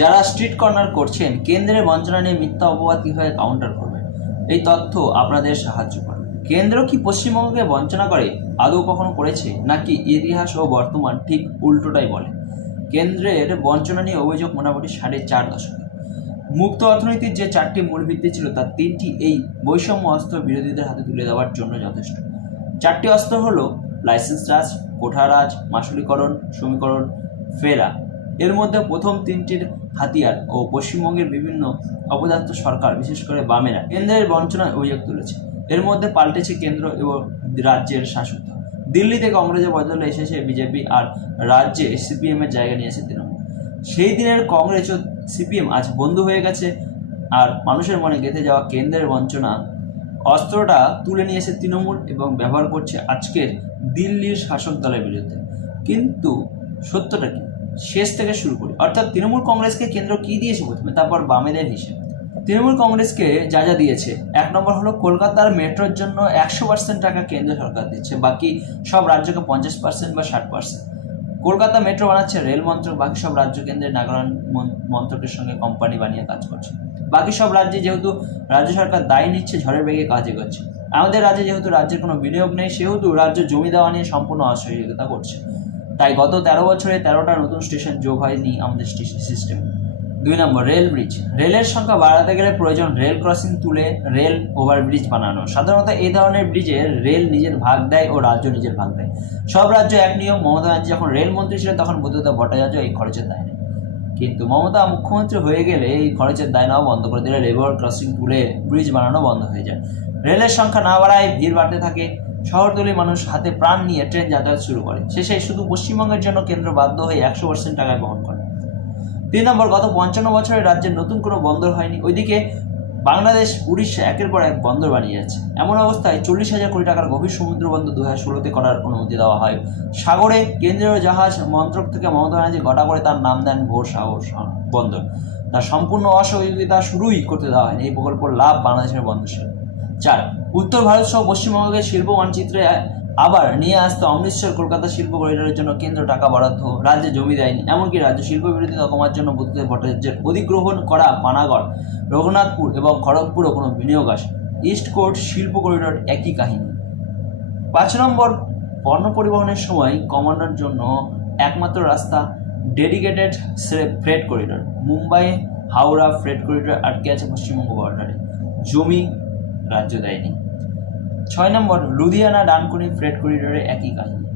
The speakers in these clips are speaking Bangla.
যারা স্ট্রিট কর্নার করছেন, কেন্দ্রের বঞ্চনা নিয়ে মিথ্যা অপবাদ কীভাবে কাউন্টার করবেন? এই তথ্য আপনাদের সাহায্য করবে। কেন্দ্র কি পশ্চিমবঙ্গকে বঞ্চনা করে, আদৌ কখনো করেছে? নাকি ইতিহাস ও বর্তমান ঠিক উল্টোটাই বলে? কেন্দ্রের বঞ্চনা নিয়ে অভিযোগ মোটামুটি সাড়ে চার দশকে। মুক্ত অর্থনীতির যে চারটি মূল ভিত্তি ছিল, তার তিনটি এই বৈষম্য অস্ত্র বিরোধীদের হাতে তুলে দেওয়ার জন্য যথেষ্ট। চারটি অস্ত্র হলো লাইসেন্স রাজ কোঠারাজ মাসুলীকরণ সমীকরণ, ফেরা। এর মধ্যে প্রথম তিনটির হাতিয়ার ও পশ্চিমবঙ্গের বিভিন্ন অপদার্থ সরকার, বিশেষ করে বামেরা, কেন্দ্রের বঞ্চনায় অভিযোগ তুলেছে। এর মধ্যে পাল্টেছে কেন্দ্র এবং রাজ্যের শাসক দল। দিল্লিতে কংগ্রেসের বদলে এসেছে বিজেপি আর রাজ্যে সিপিএম এর জায়গা নিয়েছে তৃণমূল। সেই দিনের কংগ্রেস ও সিপিএম আজ বন্ধু হয়ে গেছে আর মানুষের মনে গেঁথে যাওয়া কেন্দ্রের বঞ্চনা অস্ত্রটা তুলে নিয়েছে তৃণমূল এবং ব্যবহার করছে আজকের দিল্লির শাসক দলের বিরুদ্ধে। কিন্তু সত্যটা কি? শেষ থেকে শুরু করি। অর্থাৎ তৃণমূল কংগ্রেসকে কেন্দ্র কি দিয়েছে প্রথমে? তারপর বামেদের হিসেব। তৃণমূল কংগ্রেসকে যা যা দিয়েছে, এক নম্বর হলো কলকাতার মেট্রোর জন্য একশো পার্সেন্ট টাকা কেন্দ্র সরকার দিচ্ছে, বাকি সব রাজ্যকে পঞ্চাশ পার্সেন্ট বা ষাট পার্সেন্ট কলকাতা মেট্রো বানাচ্ছে, রেল মন্ত্রক, বাকি সব রাজ্য কেন্দ্রের নাগরণ মন্ত্রকের সঙ্গে কোম্পানি বানিয়ে কাজ করছে। বাকি সব রাজ্যে যেহেতু রাজ্য সরকার দায় নিচ্ছে, ঝড়ের বেগে কাজ এগোচ্ছে। আমাদের রাজ্যে যেহেতু রাজ্যের কোনো বিনিয়োগ নেই, সেহেতু রাজ্য জমি দেওয়া নিয়ে সম্পূর্ণ অসহযোগিতা করছে। তাই গত তেরো বছরে তেরোটা নতুন স্টেশন যোগ হয়নি আমাদের স্টেশন সিস্টেম দুই নম্বর, রেল ব্রিজ রেলের সংখ্যা বাড়াতে গেলে প্রয়োজন রেল ক্রসিং তুলে রেল ওভারব্রিজ বানানো। সাধারণত এই ধরনের ব্রিজে রেল নিজের ভাগ দেয় ও রাজ্য নিজের ভাগ দেয়। সব রাজ্য এক নিয়ম। মমতা ব্যানার্জি যখন রেলমন্ত্রী ছিলেন, তখন বুদ্ধদেব ভট্টাচার্য এই খরচের দায় নেয় কিন্তু মমতা মুখ্যমন্ত্রী হয়ে গেলে এই খরচের দায় নেওয়া বন্ধ করে দিলে লেবার ক্রসিং তুলে ব্রিজ বানানো বন্ধ হয়ে যায়। রেলের সংখ্যা না বাড়ায় ভিড় বাড়তে থাকে। শহরতলি মানুষ হাতে প্রাণ নিয়ে ট্রেন যাতায়াত শুরু করে। শেষে শুধু পশ্চিমবঙ্গের জন্য কেন্দ্র বাধ্য হয়ে একশো পার্সেন্ট টাকায় বহন করে। তিন নম্বর, গত পঞ্চান্ন বছরে রাজ্যের নতুন কোনো বন্দর হয়নি। ওইদিকে বাংলাদেশ, উড়িষ্যা একের পর এক বন্দর বানিয়ে যাচ্ছে। এমন অবস্থায় চল্লিশ হাজার কোটি টাকার গভীর সমুদ্র বন্দর দু হাজার ষোলোতে করার অনুমতি দেওয়া হয়। সাগরে কেন্দ্রীয় জাহাজ মন্ত্রক থেকে মমতা ব্যানার্জি ঘটা করে তার নাম দেন ভোর সাগর বন্দর। তার সম্পূর্ণ অসহযোগিতা শুরুই করতে দেওয়া হয়নি। এই প্রকল্পের লাভ বাংলাদেশের বন্দর চার, উত্তর ভারত সহ পশ্চিমবঙ্গের শিল্প মানচিত্রে আবার নিয়ে আসতে অমৃতসর, কলকাতা শিল্প করিডোরের জন্য কেন্দ্র টাকা বরাদ্দ, রাজ্যে জমি দেয়নি। এমনকি রাজ্য শিল্প বিরোধিতা কমার জন্য বুদ্ধদেব ভট্টাচার্যের অধিগ্রহণ করা পানাগড়, রঘুনাথপুর এবং খড়গপুরও কোনো বিনিয়োগ আসে ইস্ট কোর্ট শিল্প করিডোর একই কাহিনী। পাঁচ নম্বর পণ্য পরিবহনের সময় কমানোর জন্য একমাত্র রাস্তা dedicated freight corridor Mumbai Howrah freight corridor আটকে আছে পশ্চিমবঙ্গ বর্ডারে জমি রাজ্য দেয়নি। ছয় নম্বর, লুধিয়ানা, ডানকুনি, ফ্রেড করিডোরে একই কাহিনী।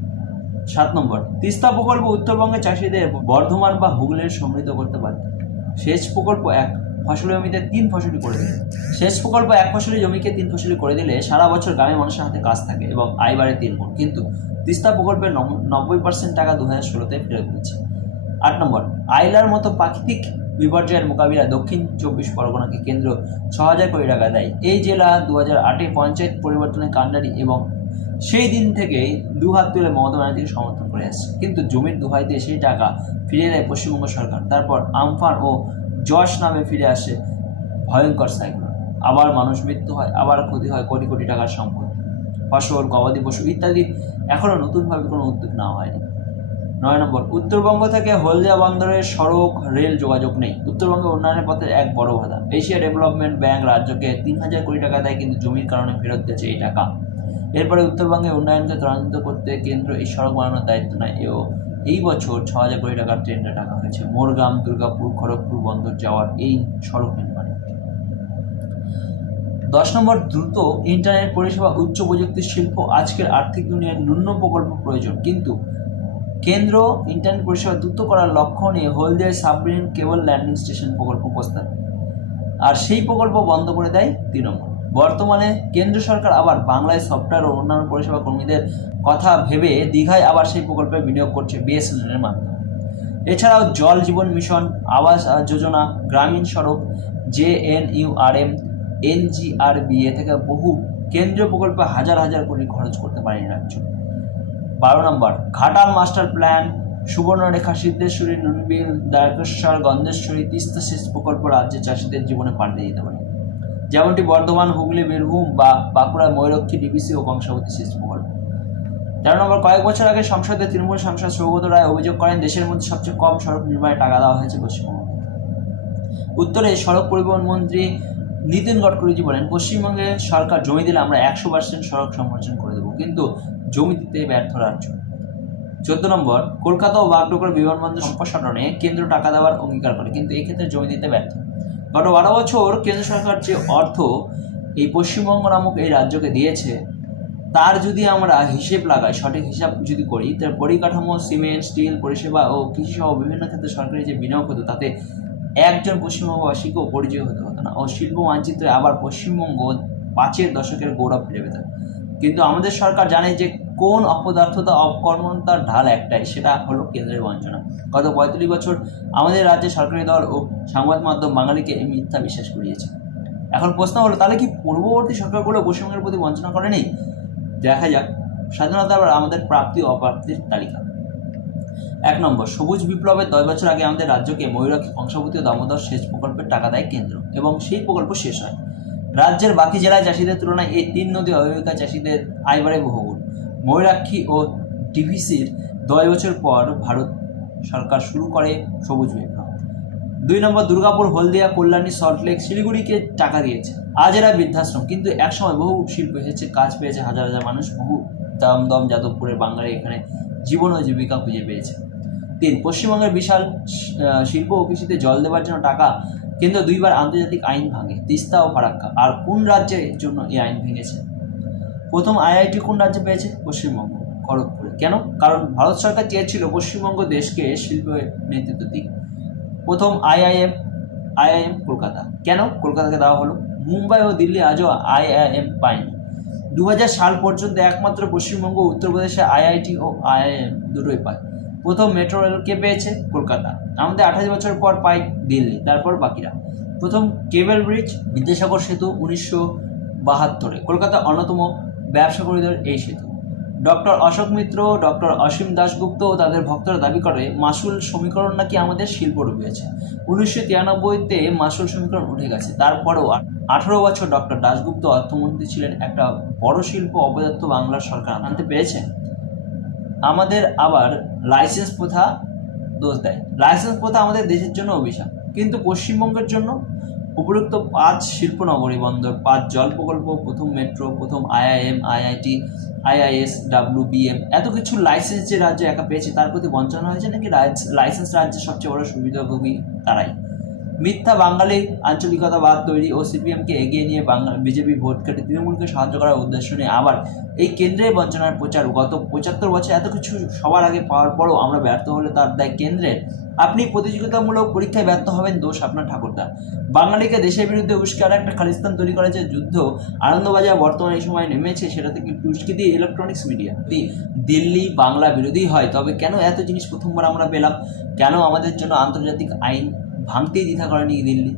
সাত নম্বর, তিস্তা প্রকল্প উত্তরবঙ্গের চাষিদের বর্ধমান বা হুগলির সমৃদ্ধ করতে পারে সেচ প্রকল্প এক, ফসলি জমিতে তিন ফসলি করে দিলে। সেচ প্রকল্প এক ফসলি জমিকে তিন ফসলি করে দিলে সারা বছর গ্রামের মানুষের হাতে কাজ থাকে এবং আয় বাড়ে তিন গুণ। কিন্তু তিস্তা প্রকল্পের নব্বই পার্সেন্ট টাকা দু হাজার ষোলোতে ফেরত দিচ্ছে আট নম্বর আইলার মতো প্রাকৃতিক বিপর্যয়ের মোকাবিলায় দক্ষিণ চব্বিশ পরগনাকে কেন্দ্র ছ হাজার কোটি টাকা দেয়। এই জেলা দু হাজার আটে পঞ্চায়েত পরিবর্তনের কাণ্ডারি এবং সেই দিন থেকেই দু হাত তুলে মমতা ব্যানার্জিকে সমর্থন করে আসছে। কিন্তু জমির দোহাই দিয়ে সেই টাকা ফিরিয়ে দেয় পশ্চিমবঙ্গ সরকার। তারপর আমফান ও যশ নামে ফিরে আসে ভয়ঙ্কর সাইক্লোন। আবার মানুষ মৃত্যু হয়, আবার ক্ষতি হয় কোটি কোটি টাকার সম্পদ। ফসল, গবাদি পশু ইত্যাদি এখনও নতুনভাবে কোনো উদ্যোগ নেওয়া হয়নি। নয় নম্বর, উত্তরবঙ্গ থেকে হলদিয়া বন্দরের সড়ক রেল যোগাযোগ নেই। উত্তরবঙ্গের উন্নয়নের পথে এক বড় বাধা। এশিয়া ডেভেলপমেন্ট ব্যাংক রাজ্যকে তিন হাজার কোটি টাকা দেয়, কিন্তু জমির কারণে ফেরত দিয়েছে এই টাকা। এরপরে উত্তরবঙ্গের উন্নয়নকে ত্বরান্বিত করতে কেন্দ্র এই সড়ক বানানোর দায়িত্ব নেয়, এও এই বছর ছ হাজার কোটি টাকার টেন্ডার টাকা হয়েছে। মোরগ্রাম দুর্গাপুর, খড়গপুর বন্দর যাওয়ার এই সড়ক নির্মাণে। দশ নম্বর, দ্রুত ইন্টারনেট পরিষেবা, উচ্চ প্রযুক্তির শিল্প, আজকের আর্থিক দুনিয়ার ন্যূন প্রকল্প প্রয়োজন। কিন্তু কেন্দ্র ইন্টারনেট পরিষেবা দ্রুত করার লক্ষ্য নিয়ে হলদিয়ায় সাবমেরিন কেবল ল্যান্ডিং স্টেশন প্রকল্প প্রস্তাব আর সেই প্রকল্প বন্ধ করে দেয় তৃণমূল। বর্তমানে কেন্দ্র সরকার আবার বাংলায় সফটওয়্যার ও অন্যান্য পরিষেবা কর্মীদের কথা ভেবে দীঘায় আবার সেই প্রকল্পে বিনিয়োগ করছে বিএসএনএলের মাধ্যমে। এছাড়াও জল জীবন মিশন, আবাস যোজনা, গ্রামীণ সড়ক, জে এন এনজিআরবিএ থেকে বহু কেন্দ্রীয় প্রকল্পে হাজার হাজার কোটি খরচ করতে পারেনি রাজ্য। বারো number, Ghatal master plan, Subarnarekha, Siddheshwari, Nunbil, Dwarakeswar, Gandheshwari, Teesta সেচ প্রকল্প রাজ্যের চাষিদের জীবনে পাল্টে দিতে পারে। যেমনটি বর্ধমান, হুগলি, বীরভূম বা বাঁকুড়া ময়ূরক্ষী, ডিবিসি ও কংসাবতী সেচ প্রকল্প। তেরো নম্বর, কয়েক বছর আগে সংসদে তৃণমূল সাংসদ সৌগত রায় অভিযোগ করেন, দেশের মধ্যে সবচেয়ে কম সড়ক নির্মাণে টাকা দেওয়া হয়েছে পশ্চিমবঙ্গে। উত্তরে, সড়ক পরিবহন মন্ত্রী নীতিন গডকরিজি বলেন, পশ্চিমবঙ্গে সরকার জমি দিলে আমরা একশো পার্সেন্ট সড়ক সংরক্ষণ করে দেবো। কিন্তু জমি দিতে ব্যর্থ রাজ্য। চোদ্দ নম্বর, কলকাতা ও বাগডোগরা বিমানবন্দর সম্প্রসারণে কেন্দ্র টাকা দেওয়ার অঙ্গীকার করে, কিন্তু এক্ষেত্রে জমি দিতে ব্যর্থ। গত বারো বছর কেন্দ্র সরকার যে অর্থ এই পশ্চিমবঙ্গ নামক এই রাজ্যকে দিয়েছে, তার যদি আমরা হিসেব লাগাই, সঠিক হিসাব যদি করি, তার পরিকাঠামো, সিমেন্ট, স্টিল, পরিষেবা ও কৃষি সহ বিভিন্ন ক্ষেত্রে সরকারি যে বিনিয়োগ হতো, তাতে একজন পশ্চিমবঙ্গবাসীকেও পরিচয় হতে হতো না। ও শিল্প মানচিত্রে আবার পশ্চিমবঙ্গ পাঁচের দশকের গৌরব ফিরে পেত কিন্তু আমাদের সরকার জানে যে কোন অপদার্থতা অকর্মতার ঢাল একটাই, সেটা হলো কেন্দ্রের বঞ্চনা। গত পঁয়তাল্লিশ বছর আমাদের রাজ্যে সরকারি দল ও সংবাদ মাধ্যম বাঙালিকে এই মিথ্যা বিশ্বাস করিয়েছে। এখন প্রশ্ন হলো, তাহলে কি পূর্ববর্তী সরকারগুলো পশ্চিমবঙ্গের প্রতি বঞ্চনা করেনি? দেখা যাক, স্বাধীনতা আমাদের প্রাপ্তি অপ্রাপ্তির তালিকা। এক নম্বর, সবুজ বিপ্লবের দশ বছর আগে আমাদের রাজ্যকে ময়ূরাক্ষী কংসাবতী ও দামোদর সেচ প্রকল্পের টাকা দেয় কেন্দ্র এবং সেই প্রকল্প শেষ হয়। রাজ্যের বাকি জেলায় চাষিদের তুলনায় এই তিন নদী অববাহিকা চাষিদের আয় বাড়ে বহুগুণ। ময়ূরাক্ষী ও ডিভিসির দশ বছর পর ভারত সরকার শুরু করে সবুজ বিপ্লব দুই নম্বর দুর্গাপুর, হলদিয়া, কল্যাণী সল্টলেক শিলিগুড়িকে টাকা দিয়েছে। আজ এরা বৃদ্ধাশ্রম, কিন্তু একসময় বহু শিল্প এসেছে, কাজ পেয়েছে হাজার হাজার মানুষ, বহু দমদম যাদবপুরের বাঙালি এখানে জীবন ও জীবিকা খুঁজে পেয়েছে। তিন, পশ্চিমবঙ্গের বিশাল শিল্প ও কৃষিতে জল দেওয়ার জন্য টাকা কিন্তু দুইবার আন্তর্জাতিক আইন ভাঙে, তিস্তা ও ফারাক্কা। আর কোন রাজ্যের জন্য এই আইন ভেঙেছে? প্রথম আইআইটি কোন রাজ্যে পেয়েছে? পশ্চিমবঙ্গ, খড়গপুরে। কেন? কারণ ভারত সরকার চেয়েছিল পশ্চিমবঙ্গ দেশকে শিল্প নেতৃত্ব দিক। প্রথম আইআইএম আইআইএম কলকাতা। কেন? কলকাতাকে দেওয়া হলো। মুম্বাই ও দিল্লি আজও আইআইএম পায়নি। দু হাজার সাল পর্যন্ত একমাত্র পশ্চিমবঙ্গ উত্তরপ্রদেশে আইআইটি ও আইআইএম দুটোই পায়। প্রথম মেট্রো রেল কে পেয়েছে কলকাতা। আমাদের আঠাশ বছর পর পাই দিল্লি, তারপর বাকিরা প্রথম কেবল ব্রিজ বিদ্যাসাগর সেতু উনিশশো বাহাত্তরে। কলকাতা অন্যতম ব্যবসা করিডোর এই সেতু। ডক্টর অশোক মিত্র ডক্টর অসীম দাশগুপ্ত ও তাদের ভক্তরা দাবি করে, মাসুল সমীকরণ নাকি আমাদের শিল্প ডুবিয়েছে। উনিশশো তিরানব্বইতে মাসুল সমীকরণ উঠে গেছে। তারপরেও আঠারো বছর ডক্টর দাশগুপ্ত অর্থমন্ত্রী ছিলেন একটা বড় শিল্প অপদার্থ বাংলার সরকার আনতে পেরেছে। আমাদের আবার লাইসেন্স প্রথা দোষ দেয়। লাইসেন্স প্রথা আমাদের দেশের জন্য অভিশাপ। কিন্তু পশ্চিমবঙ্গের জন্য উপযুক্ত পাঁচ শিল্পনগরী বন্দর, পাঁচ জল প্রকল্প, প্রথম মেট্রো প্রথম আইআইএম আইআইটি আইআইএস ডাব্লিউবিএম এত কিছু লাইসেন্স যে রাজ্য একা পেয়েছে, তার প্রতি বঞ্চনা হয়েছে নাকি লাইসেন্স রাজ্যের সবচেয়ে বড় সুবিধাভোগী তারাই? মিথ্যা বাঙালি আঞ্চলিকতাবাদ তৈরি ও সিপিএমকে এগিয়ে নিয়ে বাংলা বিজেপি ভোট কেটে তৃণমূলকে সাহায্য করার উদ্দেশ্য নিয়ে আবার এই কেন্দ্রে বঞ্চনার প্রচার গত পঁচাত্তর বছর এত কিছু সবার আগে পাওয়ার পরও আমরা ব্যর্থ হলে তার দায় কেন্দ্রের। আপনি প্রতিযোগিতামূলক পরীক্ষায় ব্যর্থ হবেন দোষ আপনার ঠাকুরদা। বাঙালিকে দেশের বিরুদ্ধে উস্কার একটা খালিস্তান তৈরি করার যে যুদ্ধ। আনন্দবাজার বর্তমানে এই সময় নেমেছে সেটা থেকে একটু দিয়ে ইলেকট্রনিক্স মিডিয়া যদি দিল্লি বাংলা বিরোধী হয়, তবে কেন এত জিনিস প্রথমবার আমরা পেলাম? কেন আমাদের জন্য আন্তর্জাতিক আইন ভাঙতেই দ্বিধা করেনি দিল্লি